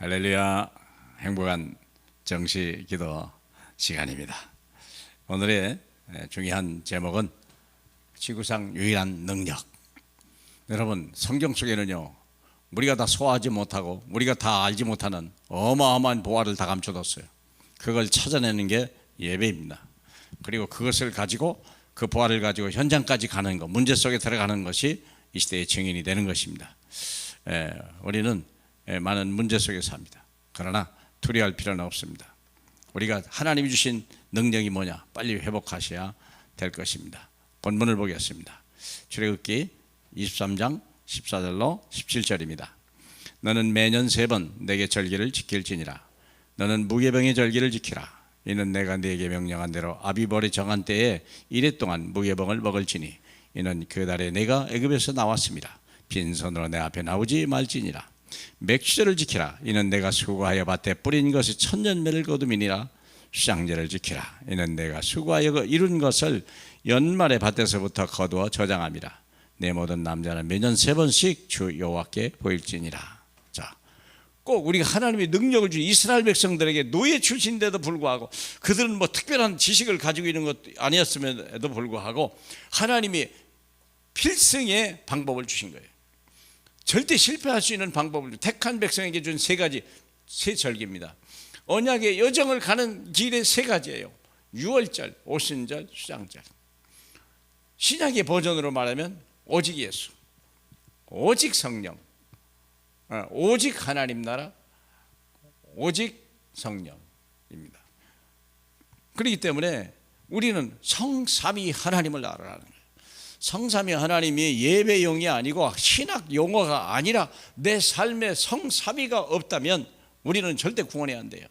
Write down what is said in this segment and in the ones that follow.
할렐루야. 행복한 정시 기도 시간입니다. 오늘의 중요한 제목은 지구상 유일한 능력. 여러분, 성경 속에는요, 우리가 다 소화하지 못하고 우리가 다 알지 못하는 어마어마한 보화를 다 감춰뒀어요. 그걸 찾아내는 게 예배입니다. 그리고 그것을 가지고, 그 보화를 가지고 현장까지 가는 것, 문제 속에 들어가는 것이 이 시대의 증인이 되는 것입니다. 우리는 많은 문제 속에 삽니다. 그러나 두려워할 필요는 없습니다. 우리가 하나님이 주신 능력이 뭐냐, 빨리 회복하셔야 될 것입니다. 본문을 보겠습니다. 출애굽기 23장 14절로 17절입니다. 너는 매년 3번 내게 절기를 지킬지니라. 너는 무교병의 절기를 지키라. 이는 내가 네게 명령한 대로 아비벌이 정한 때에 이래 동안 무교병을 먹을지니 이는 그 달에 내가 애굽에서 나왔습니다. 빈손으로 내 앞에 나오지 말지니라. 맥주절을 지키라. 이는 내가 수고하여 밭에 뿌린 것이 천년매를 거둠이니라. 수장제를 지키라. 이는 내가 수고하여 이룬 것을 연말에 밭에서부터 거두어 저장함이라. 내 모든 남자는 매년 3번씩 주 여호와께 보일지니라. 자, 꼭 우리가 하나님의 능력을 준 이스라엘 백성들에게 노예 출신인데도 불구하고, 그들은 뭐 특별한 지식을 가지고 있는 것 아니었음에도 불구하고 하나님이 필승의 방법을 주신 거예요. 절대 실패할 수 있는 방법을 택한 백성에게 준 3가지, 3절기입니다. 언약의 여정을 가는 길의 3가지예요. 유월절, 오순절, 수장절. 신약의 버전으로 말하면 오직 예수, 오직 성령, 오직 하나님 나라, 오직 성령입니다. 그렇기 때문에 우리는 성삼위 하나님을 알아라는 거예요. 성삼위 하나님이 예배용이 아니고 신학 용어가 아니라 내 삶에 성삼위가 없다면 우리는 절대 구원이 안 돼요.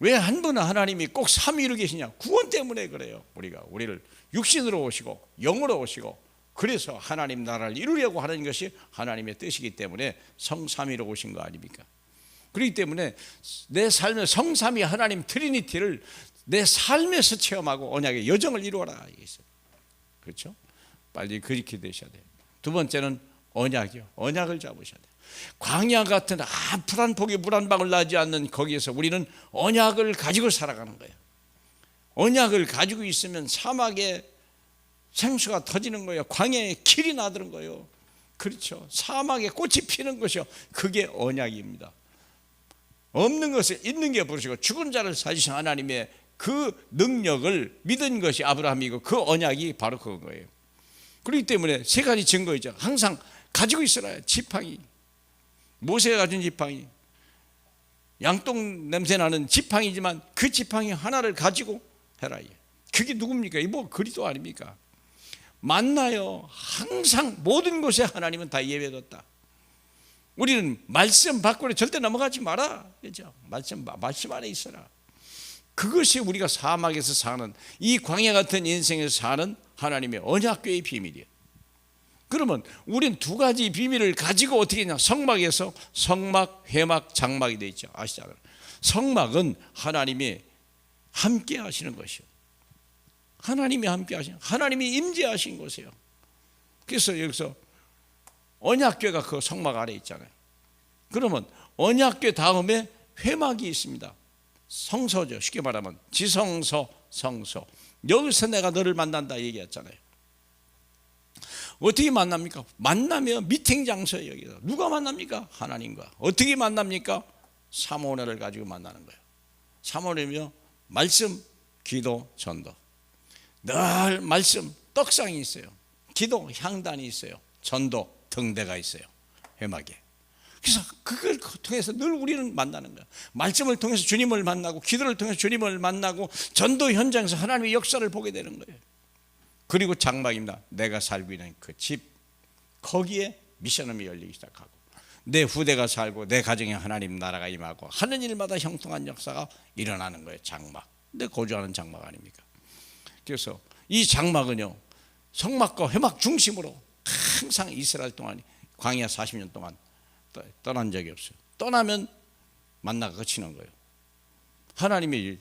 왜 한 분 하나님이 꼭 삼위로 계시냐? 구원 때문에 그래요. 우리를 육신으로 오시고 영으로 오시고, 그래서 하나님 나라를 이루려고 하는 것이 하나님의 뜻이기 때문에 성삼위로 오신 거 아닙니까? 그렇기 때문에 내 삶의 성삼위 하나님 트리니티를 내 삶에서 체험하고 언약의 여정을 이루어라. 그렇죠? 빨리 그렇게 되셔야 돼요. 두 번째는 언약이요. 언약을 잡으셔야 돼요. 광야 같은 풀 한 폭에 물 한 방울 나지 않는 거기에서 우리는 언약을 가지고 살아가는 거예요. 언약을 가지고 있으면 사막에 생수가 터지는 거예요. 광야에 길이 나드는 거예요. 그렇죠. 사막에 꽃이 피는 것이요, 그게 언약입니다. 없는 것을 있는 게 부르시고 죽은 자를 살리신 하나님의 그 능력을 믿은 것이 아브라함이고, 그 언약이 바로 그거예요. 그렇기 때문에 3가지 증거이죠. 항상 가지고 있어라. 지팡이, 모세가 가진 지팡이, 양똥 냄새 나는 지팡이지만 그 지팡이 하나를 가지고 해라. 그게 누굽니까? 뭐 그리스도 아닙니까? 만나요. 항상 모든 곳에 하나님은 다 예배뒀다. 우리는 말씀 밖으로 절대 넘어가지 마라. 그렇죠? 말씀 안에 있어라. 그것이 우리가 사막에서 사는, 이 광야 같은 인생에서 사는 하나님의 언약궤의 비밀이에요. 그러면 우리는 2가지 비밀을 가지고 어떻게 했냐? 성막에서 성막, 회막, 장막이 되어 있죠. 아시잖아요. 성막은 하나님이 함께 하시는 것이요, 하나님이 함께 하시는, 하나님이 임재하신 곳이에요. 그래서 여기서 언약궤가 그 성막 아래 있잖아요. 그러면 언약궤 다음에 회막이 있습니다. 성소죠. 쉽게 말하면 지성소, 성소. 여기서 내가 너를 만난다 얘기했잖아요. 어떻게 만납니까? 만나면 미팅 장소예요. 여기서 누가 만납니까? 하나님과. 어떻게 만납니까? 삼원회를 가지고 만나는 거예요. 삼원회며 말씀, 기도, 전도. 늘 말씀, 떡상이 있어요. 기도, 향단이 있어요. 전도, 등대가 있어요. 회막에. 그래서 그걸 통해서 늘 우리는 만나는 거예요. 말씀을 통해서 주님을 만나고, 기도를 통해서 주님을 만나고, 전도 현장에서 하나님의 역사를 보게 되는 거예요. 그리고 장막입니다. 내가 살고 있는 그 집, 거기에 미션홈이 열리기 시작하고, 내 후대가 살고 내 가정에 하나님 나라가 임하고 하는 일마다 형통한 역사가 일어나는 거예요. 장막. 내 거주하는 장막 아닙니까? 그래서 이 장막은요, 성막과 회막 중심으로 항상 이스라엘 동안, 광야 40년 동안 떠난 적이 없어요. 떠나면 만나가 그치는 거예요. 하나님의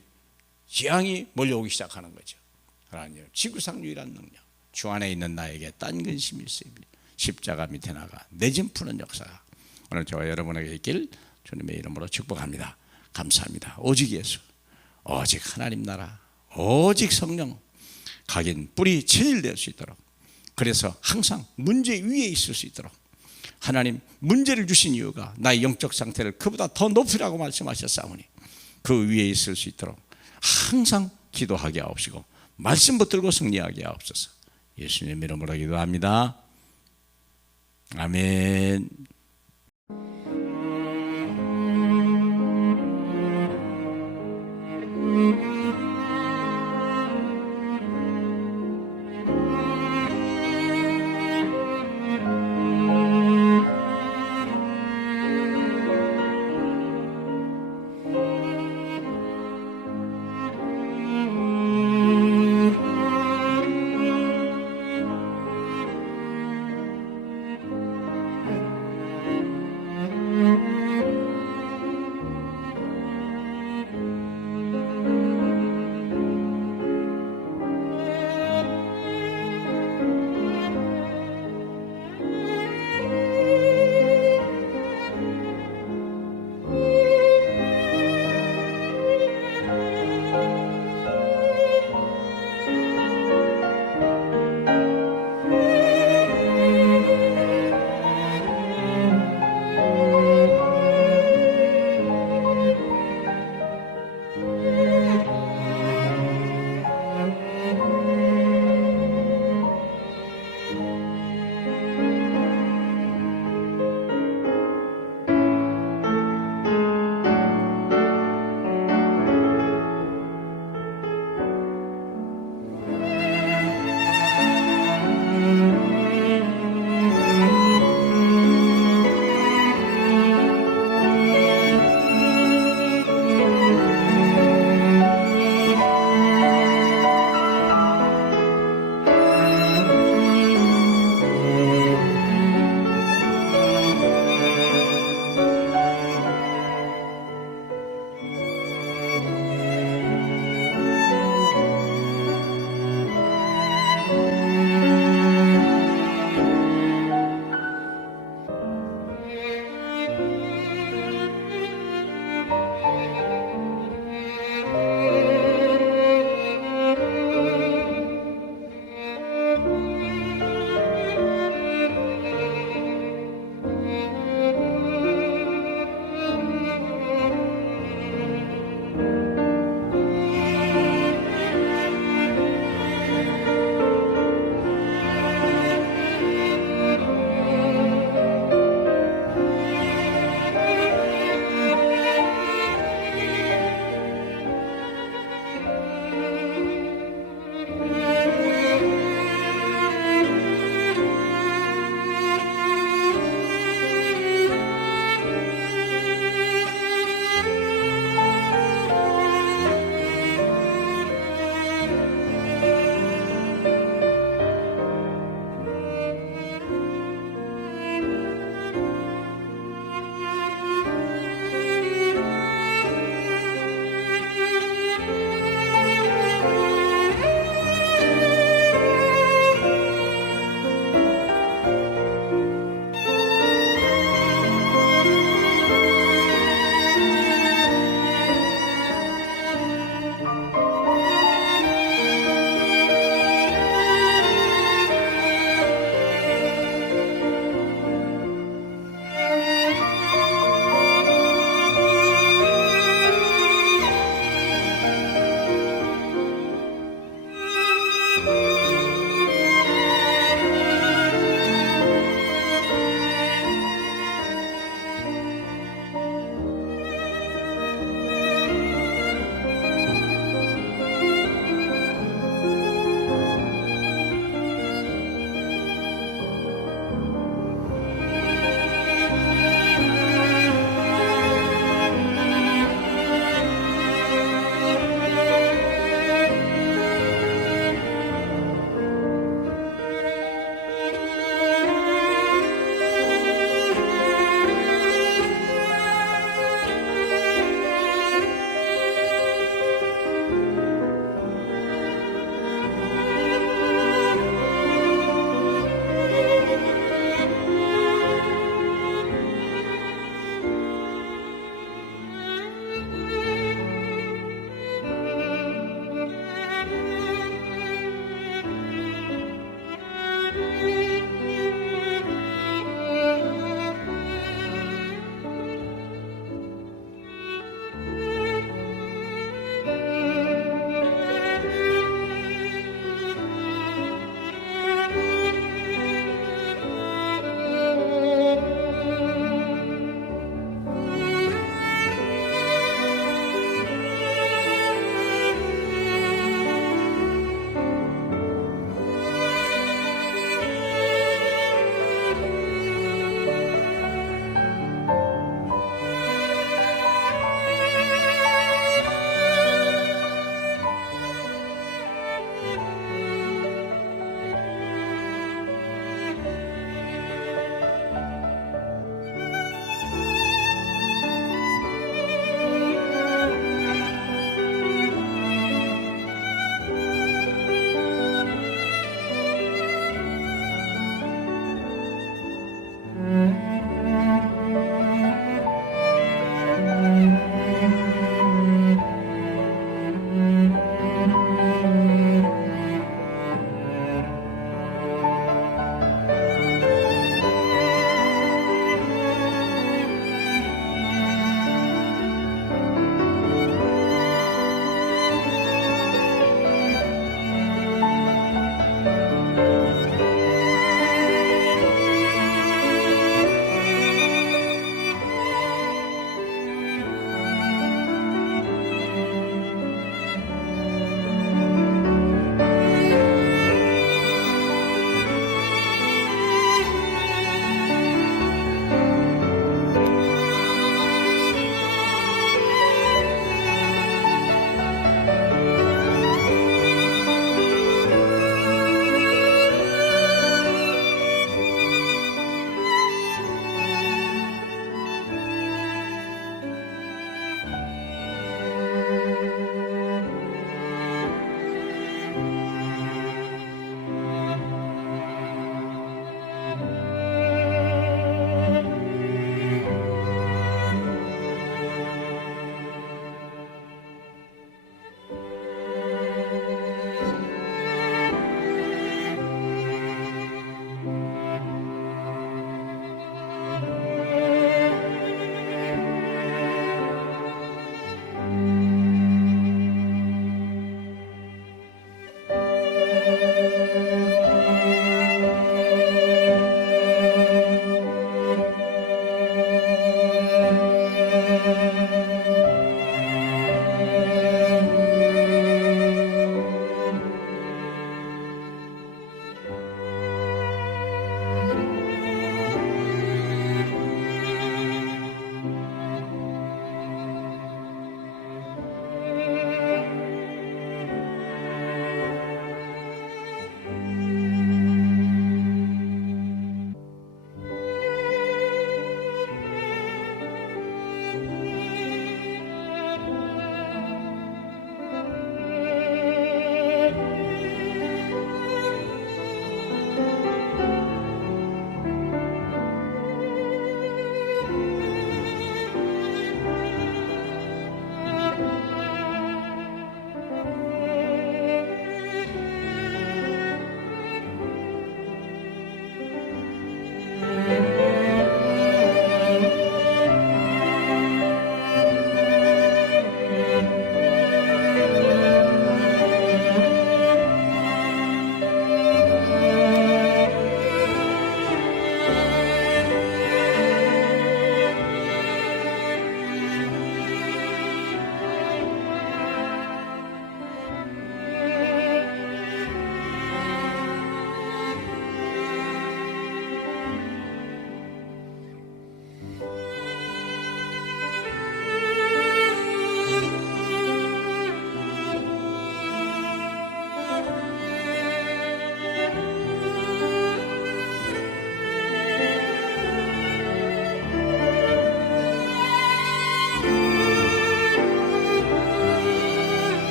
재앙이 몰려오기 시작하는 거죠. 하나님, 지구상 유일한 능력, 주 안에 있는 나에게 딴 근심이 있으니 십자가 밑에 나가 내 짐 푸는 역사가 오늘 저와 여러분에게 있길 주님의 이름으로 축복합니다. 감사합니다. 오직 예수, 오직 하나님 나라, 오직 성령, 각인 뿌리 체질될 수 있도록, 그래서 항상 문제 위에 있을 수 있도록, 하나님 문제를 주신 이유가 나의 영적 상태를 그보다 더 높이라고 말씀하셨사오니 그 위에 있을 수 있도록 항상 기도하게 하옵시고 말씀 붙들고 승리하게 하옵소서. 예수님의 이름으로 기도합니다. 아멘.